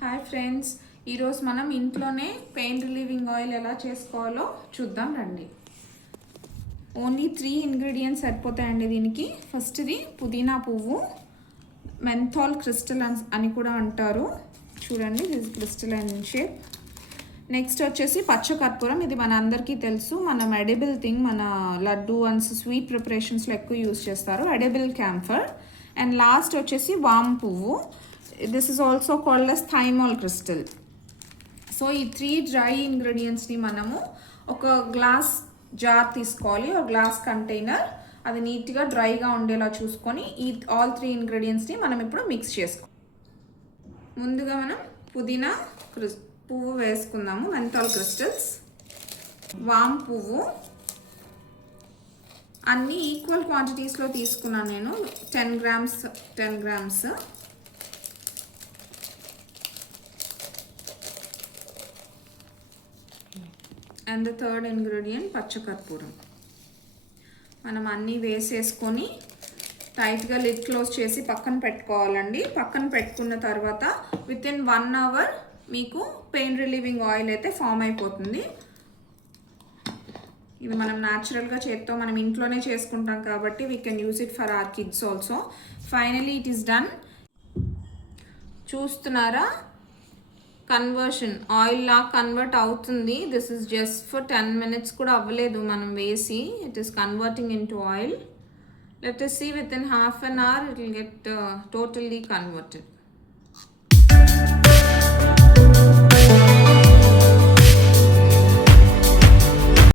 Hi friends, ఈరోజు మనం ఇంట్లోనే పెయిన్ రిలీవింగ్ ఆయిల్ ఎలా చేసుకోవాలో చూద్దాం రండి. ఓన్లీ 3 ఇంగ్రీడియంట్స్ సరిపోతాయండి దీనికి. ఫస్ట్ది పుదీనా పువ్వు, మెంథాల్ క్రిస్టల్ అని కూడా అంటారు. చూడండి, దిస్ క్రిస్టలైన్ షేప్. నెక్స్ట్ వచ్చేసి పచ్చకర్పూరం. ఇది మన అందరికీ తెలుసు, మన ఎడిబుల్ థింగ్, మన లడ్డు అండ్ స్వీట్ ప్రిపరేషన్స్లో ఎక్కువ యూజ్ చేస్తారు, ఎడిబుల్ క్యాంఫర్. అండ్ లాస్ట్ వచ్చేసి వామ్ పువ్వు. This is also called as thymol crystal. So ఈ 3 డ్రై ఇంగ్రీడియంట్స్ని మనము ఒక గ్లాస్ జార్ తీసుకోవాలి, ఒక గ్లాస్ కంటైనర్. అది నీట్గా డ్రైగా ఉండేలా చూసుకొని ఈ ఆల్ 3 ఇంగ్రీడియంట్స్ని మనం ఇప్పుడు మిక్స్ చేసుకోవాలి. ముందుగా మనం పుదీనా పువ్వు వేసుకుందాము, మెంథాల్ క్రిస్టల్స్, వామ్ పువ్వు. అన్నీ ఈక్వల్ క్వాంటిటీస్లో తీసుకున్నాను నేను, 10 grams. And the third ingredient పచ్చకర్పూరం. మనం అన్నీ వేసేసుకొని టైట్గా లిడ్ క్లోజ్ చేసి పక్కన పెట్టుకోవాలండి. పక్కన పెట్టుకున్న తర్వాత వితిన్ 1 అవర్ మీకు పెయిన్ రిలీవింగ్ ఆయిల్ అయితే ఫామ్ అయిపోతుంది. ఇది మనం న్యాచురల్గా చేత్తో మనం ఇంట్లోనే చేసుకుంటాం కాబట్టి we can use it for our kids also. Finally it is done. చూస్తున్నారా, కన్వర్షన్ ఆయిల్ లా కన్వర్ట్ అవుతుంది. This is just for 10 minutes కూడా అవ్వలేదు మనం వేసి. It is converting in to oil. Let us see within half an hour it will get totally converted.